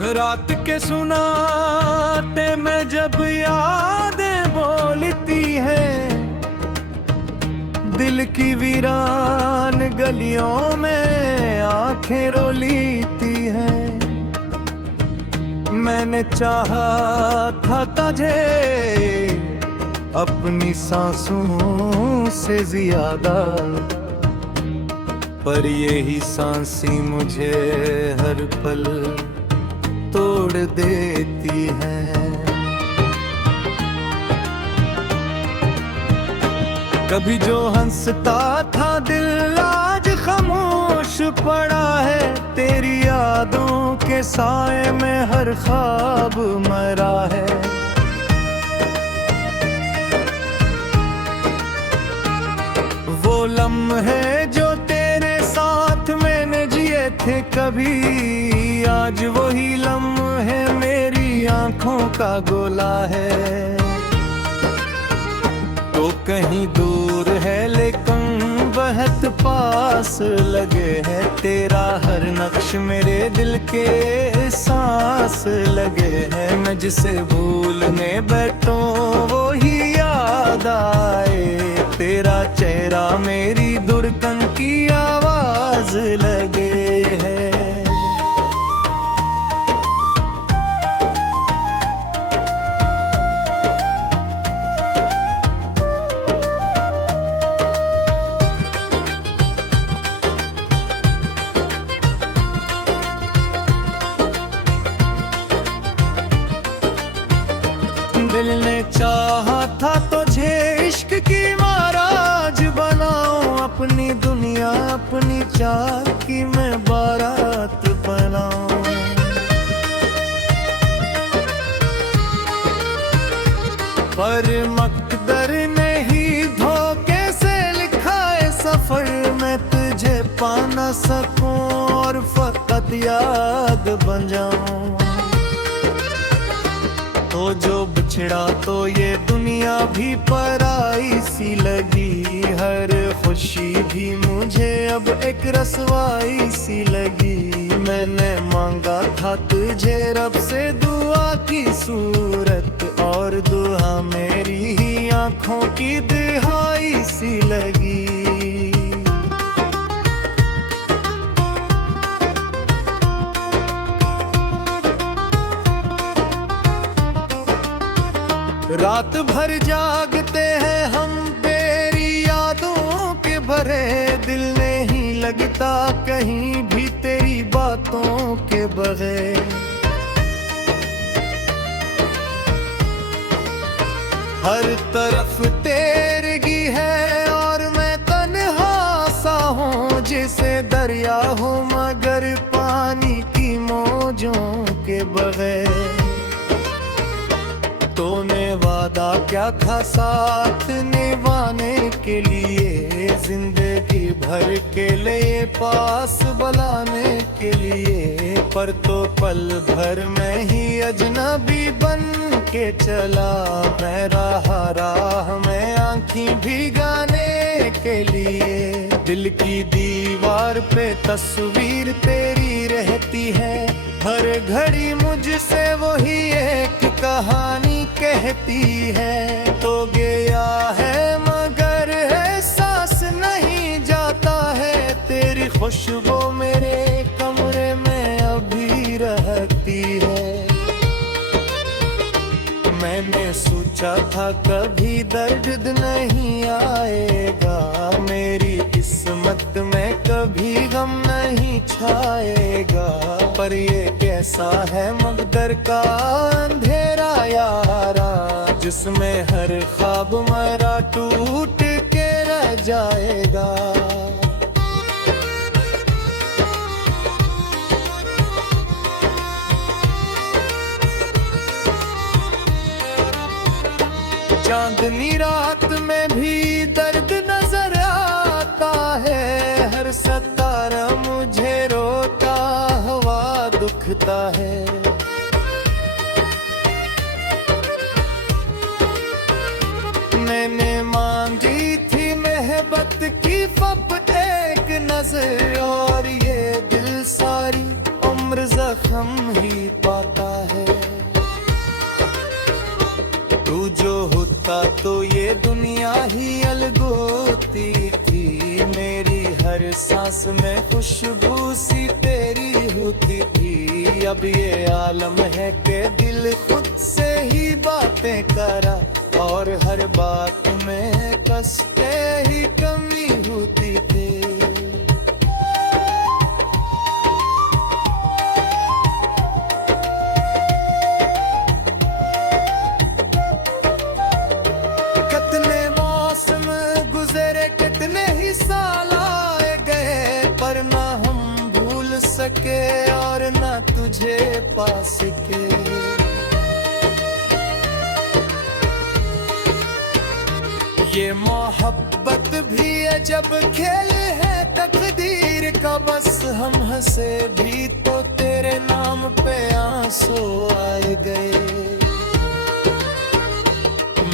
रात के सुनाते में जब यादें बोलती हैं, दिल की वीरान गलियों में आंखें रो लेती हैं। मैंने चाहा था तुझे अपनी सांसों से ज्यादा, पर यही सांसें मुझे हर पल तोड़ देती हैं। कभी जो हंसता था दिल आज खामोश पड़ा है, तेरी यादों के साए में हर ख्वाब मरा है। वो लम्हे जो तेरे साथ मैंने जिए थे कभी, आज वही लम्हे मेरी आंखों का गोला है। तो कहीं दूर है लेकिन बहुत पास लगे है, तेरा हर नक्श मेरे दिल के सांस लगे है। मैं जिसे भूलने बैठूं वो ही याद आए, तेरा चेहरा मेरी धड़कन की आवाज लगे है। दिल ने चाहा था तुझे इश्क की महाराज बनाऊं, अपनी दुनिया अपनी चाह की मैं बारात बनाऊं। पर मकदर ने ही धोखे से लिखा है सफर, मैं तुझे पा न सकूं और फकत याद बन जाऊं। तो जो बिछड़ा तो ये दुनिया भी पराई सी लगी, हर खुशी भी मुझे अब एक रसवाई सी लगी। मैंने मांगा था तुझे रब से दुआ की सूरत, और दुआ मेरी ही आंखों की दिहाई सी लगी। रात भर जागते हैं हम तेरी यादों के भरे, दिल नहीं लगता कहीं भी तेरी बातों के बगैर। हर तरफ तेरगी है और मैं तन्हा सा हूँ, जैसे दरिया हो मगर पानी की मौजों के बगैर। तूने वादा क्या था साथ निभाने के लिए, जिंदगी भर के लिए पास बुलाने के लिए। पर तो पल भर में ही अजनबी बन के चला, मैं राह में आँखें भिगाने के लिए। दिल की दीवार पे तस्वीर तेरी रहती है, हर घड़ी मुझसे वही एक कहानी कहती है। तो गया है मगर एहसास नहीं जाता है, तेरी खुशबू मेरे कमरे में अभी रहती है। मैंने सोचा था कभी दर्द नहीं आएगा, मेरी किस्मत में कभी गम नहीं छाएगा। पर ये कैसा है मकदर का अंधेरा यारा, जिसमें हर ख्वाब मेरा टूट के रह जाएगा। चांदनी रात में भी दर्द नजर आता है, हर सितारा मुझे रोता हुआ दुखता है। मैंने मांगी थी मोहब्बत की फप एक नजर, और ये दिल सारी उम्र जख्म ही पा हर सांस में खुशबू सी तेरी होती थी। अब ये आलम है कि दिल खुद से ही बातें करा, और हर बात में कसके ही कमी होती थी। कितने मौसम गुजरे, कितने ही साल आए गए, पर ना हम भूल सके और ना तुझे पा सके। ये मोहब्बत भी अजब खेल है तकदीर का, बस हम हंसे भी तो तेरे नाम पे आंसू आए गए।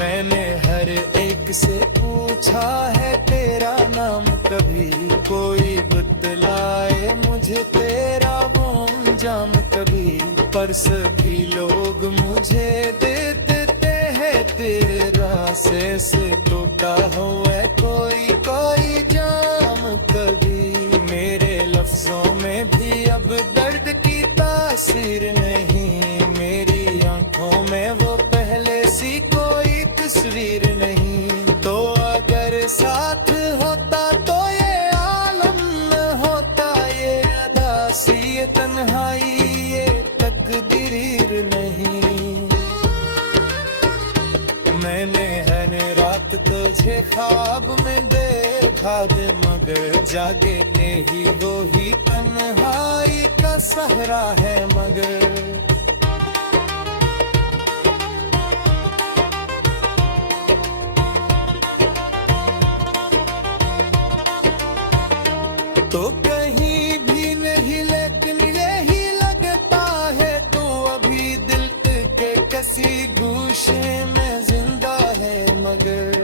मैंने हर एक से पूछा है तेरा नाम, कभी कोई बतलाए मुझे तेरा वो अंजाम कभी, पर सभी लोग मुझे दे देते हैं तेरे रास्ते से टूटा हुआ कोई कोई जाम कभी। मेरे लफ्जों में भी अब दर्द की तासीर नहीं, मेरी आंखों में वो पहले सी कोई तस्वीर नहीं। तो अगर साथ होता तो ये आलम न होता, ये अदासी ये तन्हाई ये तकदीर नहीं। मैंने हर रात तुझे ख्वाब में देखा दे, मगर जागे नहीं वो ही तन्हाई का सहरा है मगर। तो कहीं भी नहीं लेकिन यही लगता है तू अभी दिल के किसी गूशे में जिंदा है मगर।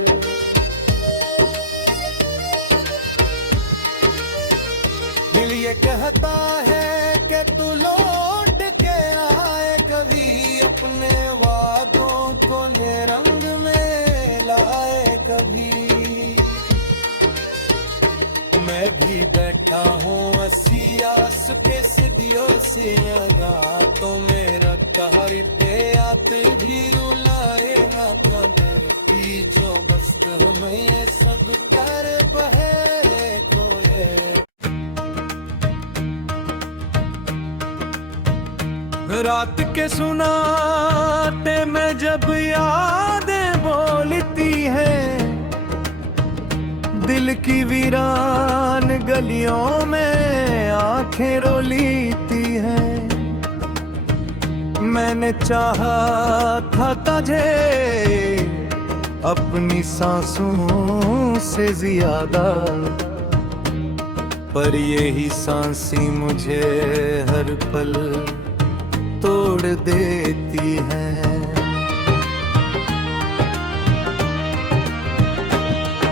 दिल ये कहता है कि तू लौट के आए कभी, अपने वादों को रंग में लाए कभी। मैं भी बैठा हूँ आस पे सदियों से लगा, तो मेरा कहर पे आते भी रुलाए हाथों की जो बस्त हमें ये सब कर बहे तो ये। रात के सुनाते में जब यादें बोलती हैं, दिल की वीरान गलियों में आंखें रोलीती हैं। मैंने चाहा था तुझे अपनी सांसों से ज्यादा, पर यही सांसी मुझे हर पल तोड़ देती हैं।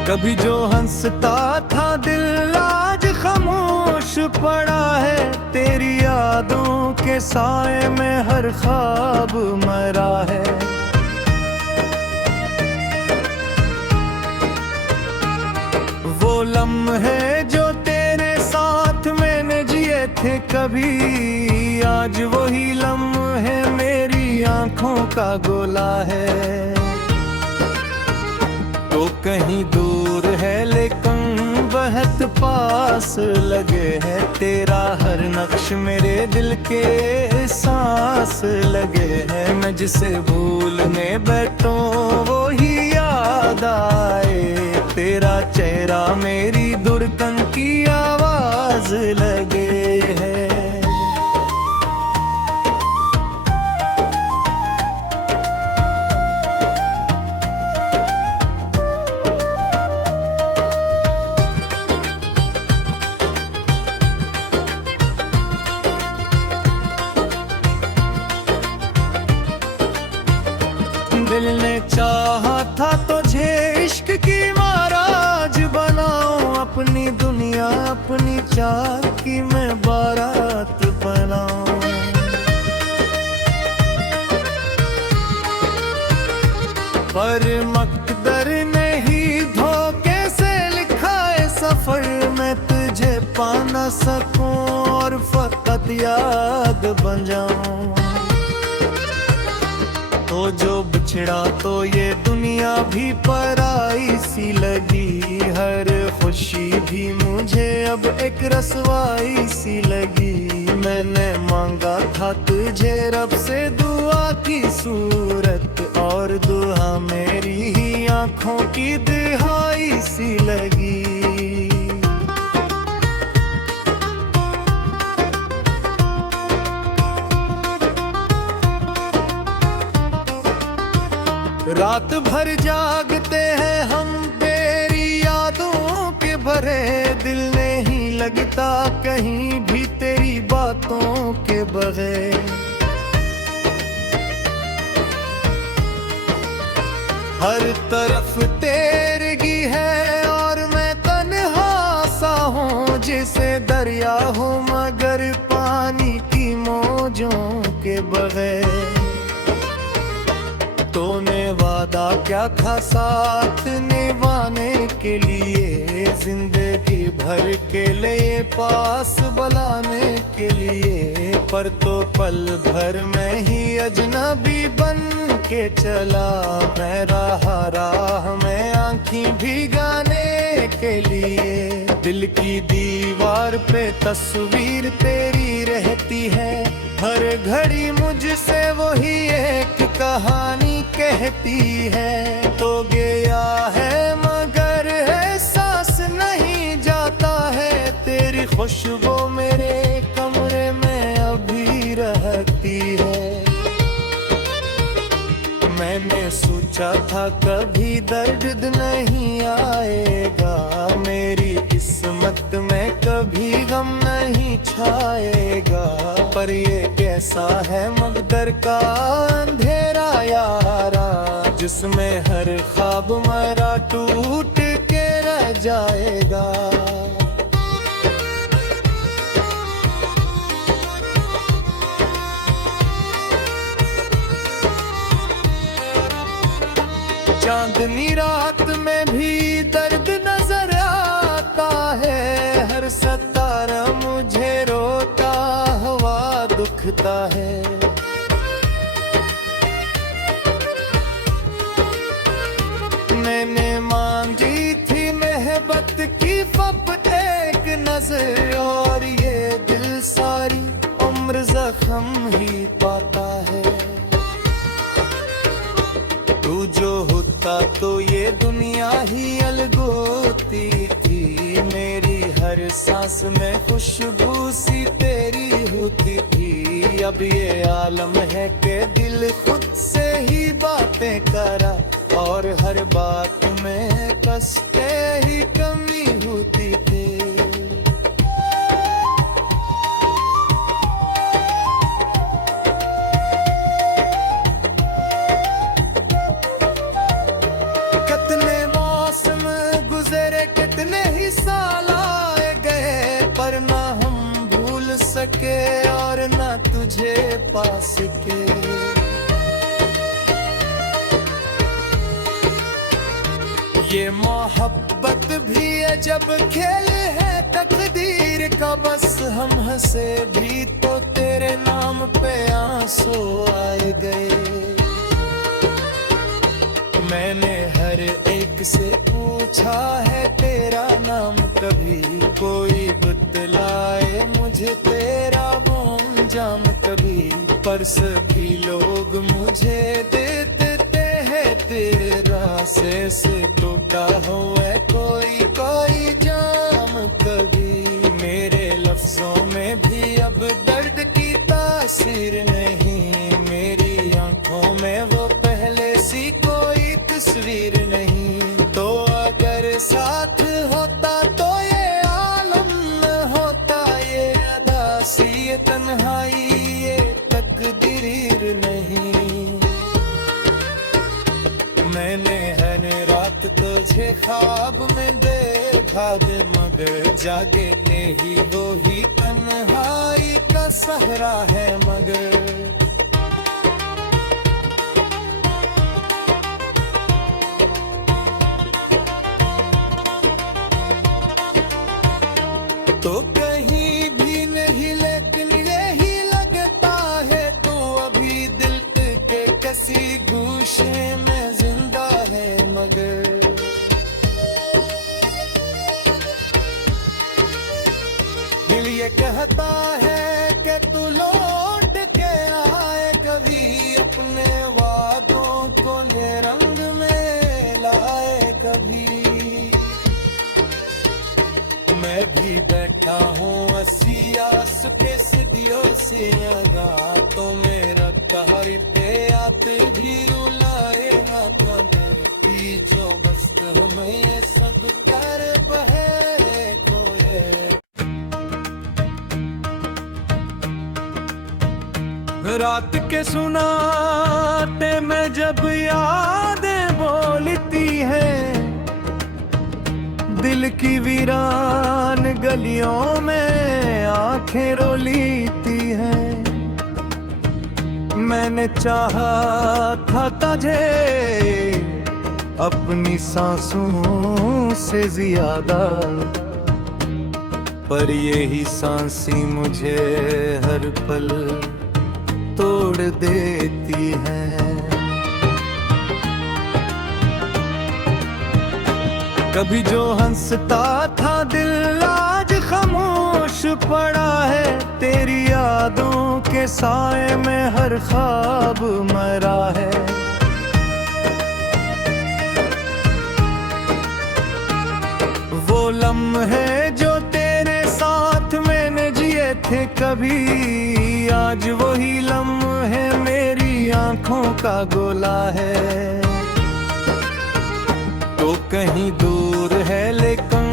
कभी जो हंसता था दिल आज खामोश पड़ा है, तेरी यादों के साए में हर ख्वाब मरा है। वो लम्हे जो तेरे साथ मैंने जिए थे कभी, आज वही लम्हे मेरी आंखों का गोला है। तो कहीं दूर है लेकिन बहुत पास लगे है, तेरा हर नक्श मेरे दिल के सांस लगे है। मैं जिसे भूलने बैठूं वो ही याद आए, तेरा चेहरा मेरी धड़कन की आवाज लगे है। दिल ने चाहा था तुझे इश्क की महाराज बनाऊं, अपनी दुनिया अपनी चाह की मैं बारात बनाऊं। पर मकदर ने ही धोखे से लिखा है सफर, मैं तुझे पा न सकूं और फकत याद बन जाऊं। तो जो बिछड़ा तो ये दुनिया भी पराई सी लगी, हर खुशी भी मुझे अब एक रसवाई सी लगी। मैंने मांगा था तुझे रब से दुआ की सूरत, और दुआ मेरी ही आंखों की दिहाई सी लगी। रात भर जागते हैं हम तेरी यादों के भरे, दिल नहीं लगता कहीं भी तेरी बातों के बगैर। हर तरफ तेरगी है और मैं तन्हा सा हूँ, जैसे दरिया हूँ मगर पानी की मौजों के बगैर। तूने वादा क्या था साथ निभाने के लिए, जिंदगी भर के लिए पास बुलाने के लिए। पर तो पल भर में ही अजनबी बन के चला, मैं राह में आँखें भिगाने के लिए। दिल की दीवार पे तस्वीर तेरी रहती है, हर घड़ी मुझसे वही एक कहानी कहती है। तो गया है मगर एहसास नहीं जाता है, तेरी खुशबू मेरे कमरे में अभी रहती है। मैंने सोचा था कभी दर्द नहीं आएगा, मेरी किस्मत में कभी गम नहीं छाएगा। पर ये कैसा है मकदर का अंधेरा यारा, जिसमें हर ख्वाब मेरा टूट के रह जाएगा। चांदनी रात में भी दर्द नजर आता है, हर सितारा मुझे रोता हुआ दुखता है। मैंने मांगी थी मोहब्बत की फप एक नजर, और ये दिल सारी उम्र जख्म ही पाता है। तू जो होता तो ये दुनिया ही अलगोती थी, मेरी हर सांस में खुशबू सी तेरी होती थी। अब ये आलम है कि दिल खुद से ही बातें करा, और हर बात में कसके ही कमी होती थी। कितने मौसम गुजरे कितने ही साल आए गए, पर ना हम भूल सके और ना तुझे पा सके। ये मोहब्बत भी अजब खेल है तकदीर का, बस हम हंसे भी तो तेरे नाम पे आंसू आए गए। मैंने हर एक से पूछा है तेरा नाम, कभी कोई बतलाए मुझे तेरा वो अंजाम कभी। पर सभी लोग मुझे दे देते हैं तेरा से टूटा हुआ कोई कोई जाम कभी। मेरे लफ्जों में भी अब दर्द की तासीर नहीं, मेरी आंखों में वो पहले सी कोई तस्वीर नहीं। तो अगर साथ होता तो ये आलम न होता, ये अदासी ये तन्हाई ये तकदीर नहीं। मैंने हर रात तुझे ख्वाब में देखा दे, मगर जागे नहीं वो ही तन्हाई का सहरा है मगर। तो कहीं भी नहीं, लेकिन यही लगता है तू अभी दिल के किसी गूशे में जिंदा है। मगर दिल ये कहता है कि तू लौट के आए कभी, अपने वादों को रंग में लाए कभी। मैं भी बैठा हूँ आस के सदियों से लगा, तो मेरा कहर पे आते भी रुलाए हाथों की जो बस्त हमें ये सब कर बहे कोए। रात के सुनाते में जब यादें बोलती हैं, दिल की वीरान गलियों में आंखें रोलीती हैं। मैंने चाहा था तुझे अपनी सांसों से ज्यादा, पर यही सांसी मुझे हर पल तोड़ देती है। कभी जो हंसता था दिल आज खामोश पड़ा है, तेरी यादों के साए में हर ख्वाब मरा है। वो लम्हे जो तेरे साथ मैंने जिए थे कभी, आज वही लम्हे मेरी आंखों का गोला है। तो कहीं दूर है लेकिन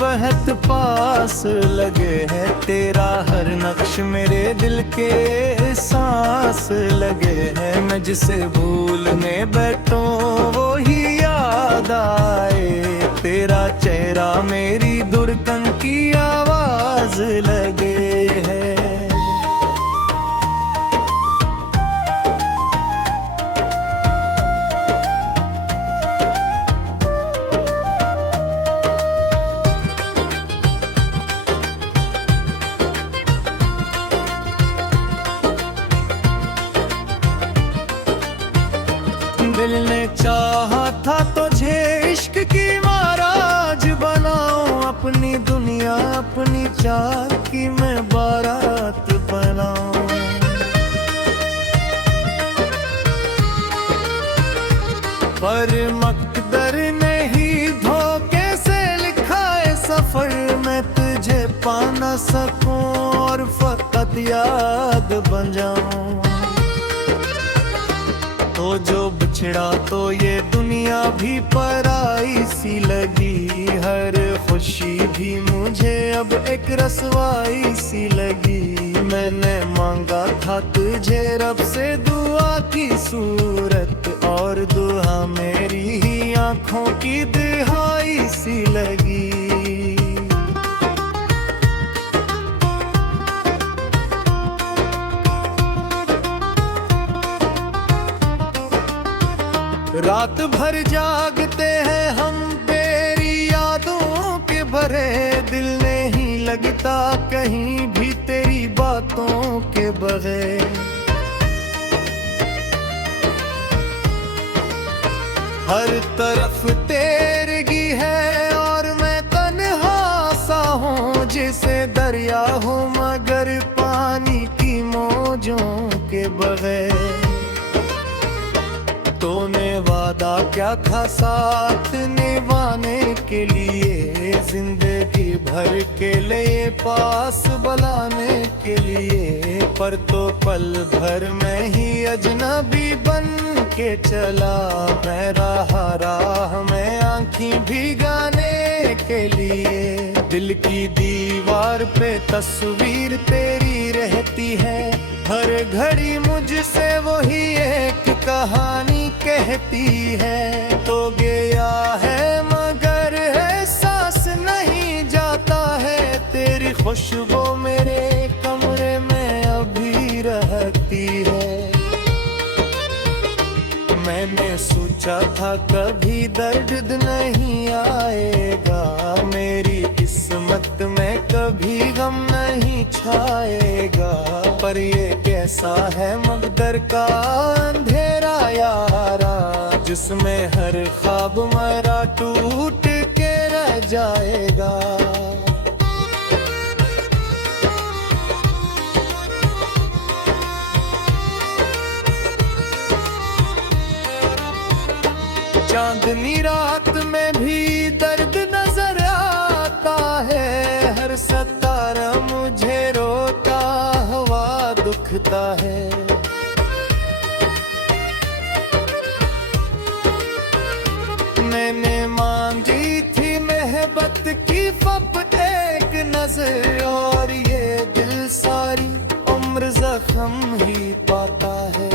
बहुत पास लगे है, तेरा हर नक्श मेरे दिल के सांस लगे है। मैं जिसे भूलने बैठूं वो ही याद आए, तेरा चेहरा मेरी धड़कन की आवाज लगे है। दिल ने चाहा था तुझे इश्क की महाराज बनाऊं, अपनी दुनिया अपनी चाह की मैं बारात बनाऊं। पर मकदर ने ही धोखे से लिखा है सफर, मैं तुझे पा न सकूं और फकत याद बन जाऊं। तो जो बिछड़ा तो ये दुनिया भी पराई सी लगी, हर खुशी भी मुझे अब एक रसवाई सी लगी। मैंने मांगा था तुझे रब से दुआ की सूरत, और दुआ मेरी ही आंखों की दिहाई सी लगी। रात भर जागते हैं हम तेरी यादों के भरे, दिल नहीं लगता कहीं भी तेरी बातों के बगैर। हर तरफ तेरगी है और मैं तन्हा सा हूँ, जैसे दरिया हूँ मगर पानी की मौजों के बगैर। तूने वादा क्या था साथ निभाने के लिए, जिंदगी भर के लिए पास बुलाने के लिए। पर तो पल भर में ही अजनबी बन के चला, मैं राह में आँखें भिगाने के लिए। दिल की दीवार पे तस्वीर तेरी रहती है, हर घड़ी मुझसे वही एक कहानी कहती है। तो गया है मगर एहसास नहीं जाता है, तेरी खुशबू मेरे कमरे में अभी रहती है। मैंने सोचा था कभी दर्द नहीं आएगा, मेरी किस्मत में कभी दिखाएगा। पर ये कैसा है मकदर का अंधेरा यारा, जिसमें हर ख्वाब मेरा टूट के रह जाएगा। चांदनी रात में भी दर्द नजर आता है, हर सितारा मुझे रोता हुआ दुखता है। मैंने मांगी थी मोहब्बत की फप एक नजर, और ये दिल सारी उम्र जख्म ही पाता है।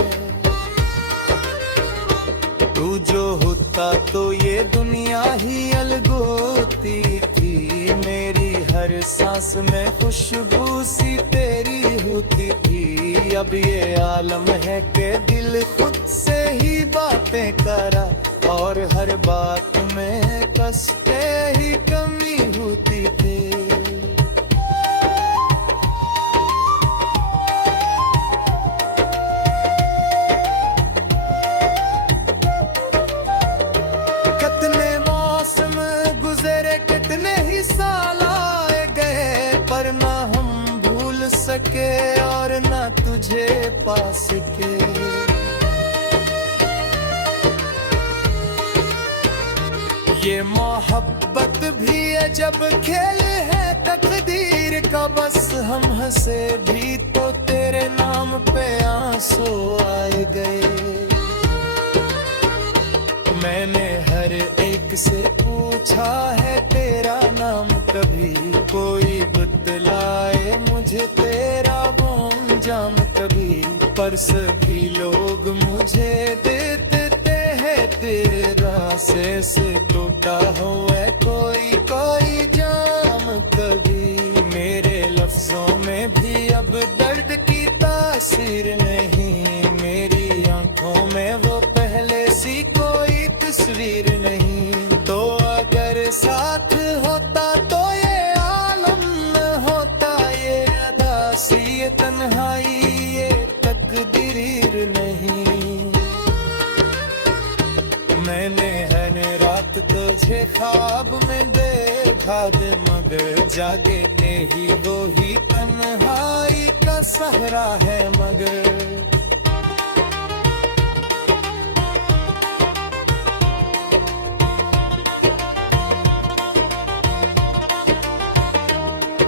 तू जो होता तो ये दुनिया ही अलगोती थी, मेरी हर सांस में खुशबू सी तेरी होती थी। अब ये आलम है कि दिल खुद से ही बातें करा, और हर बात में कसते ही कमी होती थी। कितने मौसम गुजरे, कितने ही साल आए गए, पर ना हम भूल सके और ना तुझे पा सके। ये मोहब्बत भी है जब खेल है तकदीर का, बस हम हंसे भी तो तेरे नाम पे आंसू आए गए। मैंने हर एक से पूछा है तेरा नाम, कभी कोई बतलाए मुझे तेरा वो अंजाम कभी, पर सभी लोग मुझे दे देते हैं तेरे रास्ते से टूटा हुआ कोई कोई जाम कभी। मेरे लफ्जों में भी अब दर्द की तासीर नहीं, मेरी आंखों में वो पहले सी कोई तस्वीर नहीं। तो अगर साथ होता तो ये आलम न होता, ये अदासी ये तन्हाई ये तकदीर नहीं। मैंने हर रात तुझे ख्वाब में देखा दे, मगर जागे ही वो ही तन्हाई का सहरा है मगर।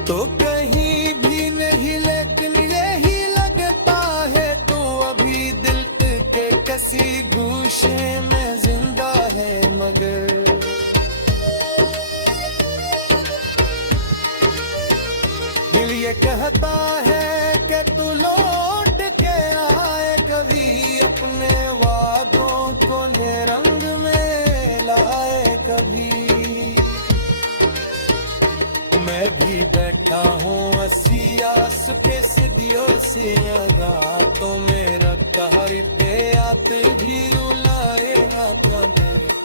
तो कहीं भी नहीं लेकिन यही लगता है, तो अभी दिल के किसी गूशे में जिंदा है मगर। दिल ये कहता है कि तू लौट के आए कभी, अपने वादों को रंग में लाए कभी। मैं भी बैठा हूँ आस पे सदियों से अदा, तो मेरा कहर पे आते भी रुलाए हाथों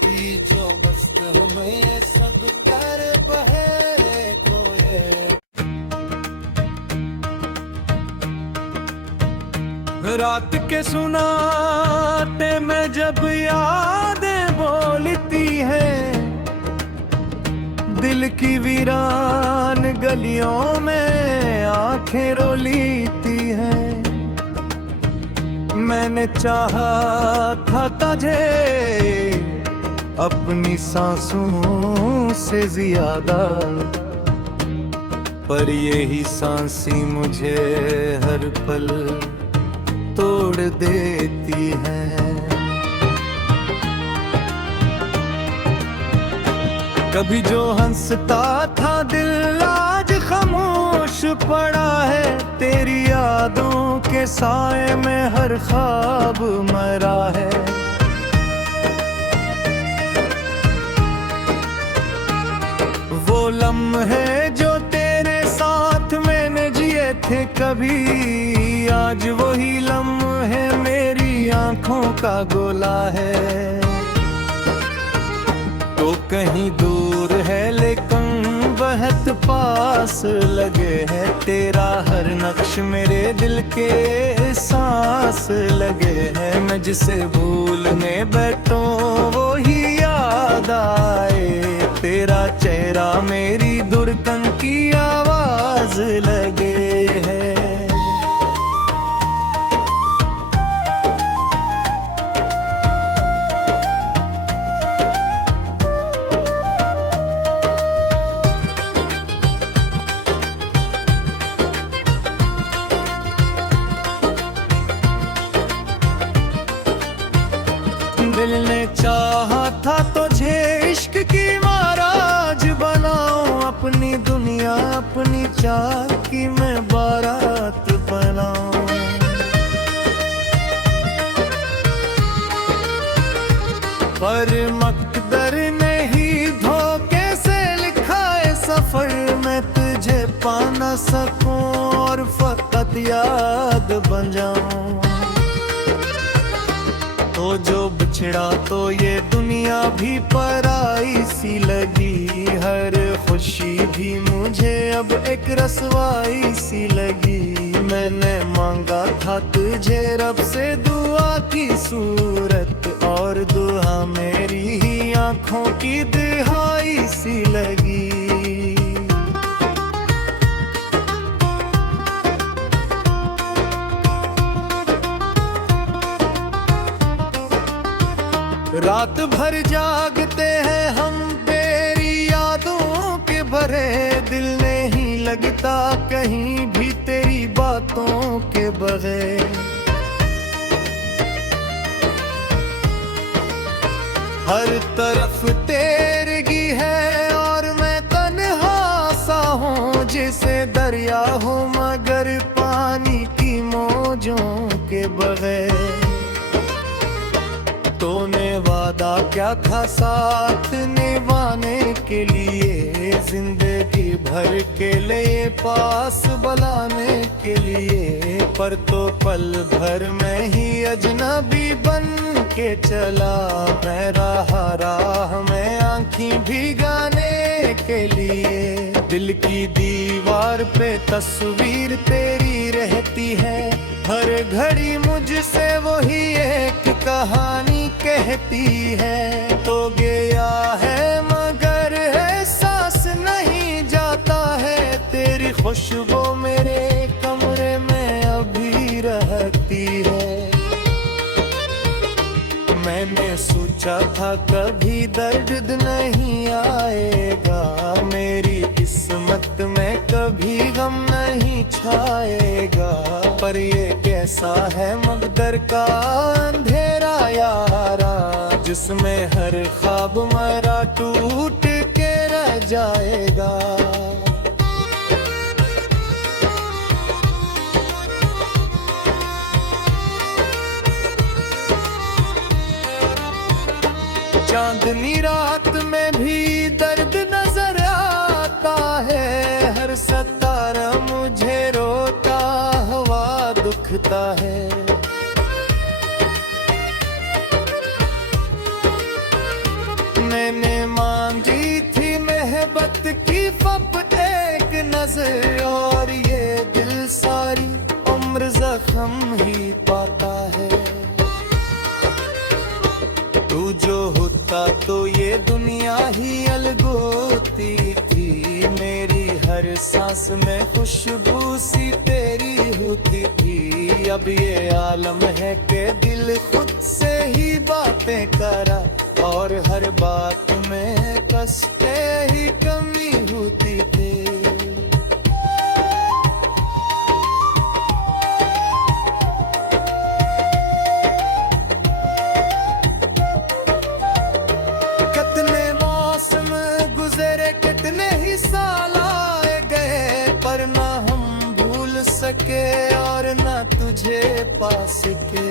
की जो बस्त हमें सब कर बहे तो ये। रात के सुनाते में जब यादें बोलती हैं, दिल की वीरान गलियों में आंखें रो लेती हैं। मैंने चाहा था तुझे अपनी सांसों से ज्यादा, पर यही सांसी मुझे हर पल तोड़ देती हैं। कभी जो हंसता था दिल आज खामोश पड़ा है, तेरी यादों के साए में हर ख्वाब मरा है। वो लम्हे जो तेरे साथ मैंने जिए थे कभी, आज वही लम्हे मेरी आंखों का गोला है। तो कहीं दूर है लेकिन बहुत पास लगे है, तेरा हर नक्श मेरे दिल के सांस लगे हैं। मैं जिसे भूलने बैठूं वो ही याद आए। तेरा चेहरा मेरी धड़कन की आवाज लगे है। दिल ने चाहा था तुझे इश्क की महाराज बनाऊं। अपनी दुनिया अपनी चाह की मैं बारात बनाऊं। पर मकदर ने ही धोखे से लिखा है सफर। मैं तुझे पा ना सकूं और फकत याद बन जाऊं। तो जो बिछड़ा तो ये दुनिया भी पराई सी लगी। हर खुशी भी मुझे अब एक रसवाई सी लगी। मैंने मांगा था तुझे रब से दुआ की सूरत, और दुआ मेरी ही आंखों की दिहाई सी लगी। रात भर जागते हैं हम तेरी यादों के भरे। दिल नहीं लगता कहीं भी तेरी बातों के बगैर। हर तरफ तेरगी है और मैं तन्हा सा हूँ। जैसे दरिया हो मगर पानी की मौजों के बगैर। तूने वादा क्या था साथ निभाने के लिए। जिंदगी भर के लिए पास बुलाने के लिए। पर तो पल भर में ही अजनबी बन के चला। मैं राह में आँखी भिगाने के लिए। दिल की दीवार पे तस्वीर तेरी रहती है। हर घड़ी मुझसे वही एक कहानी कहती है। तो गया है मगर एहसास नहीं जाता है। तेरी खुशबू मेरे कमरे में अभी रहती है। मैंने सोचा था कभी दर्द नहीं आएगा। मेरी किस्मत में कभी गम नहीं छाएगा। पर ये कैसा है मकदर का अंधेरा यारा, जिसमें हर ख्वाब मेरा टूट के रह जाएगा। चांदनी रात में भी दर्द नजर आता है। हर सितारा मुझे रोता हुआ दुखता है। मैंने मांगी थी मोहब्बत की फप एक नजर, और ये दिल सारी उम्र जख्म ही पाता है। तू जो होता तो ये दुनिया ही अलगोती थी। मेरी हर सांस में खुशबू सी तेरी होती थी। अब ये आलम है कि दिल खुद से ही बातें करा, और हर बात में कसते ही कमी होती थी। कितने मौसम गुजरे कितने ही साल आए गए, पर ना हम भूल सके और ना तुझे पा सके।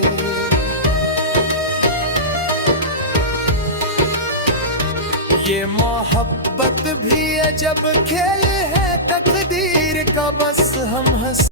ये मोहब्बत भी अजब खेल है तकदीर का, बस हम हंस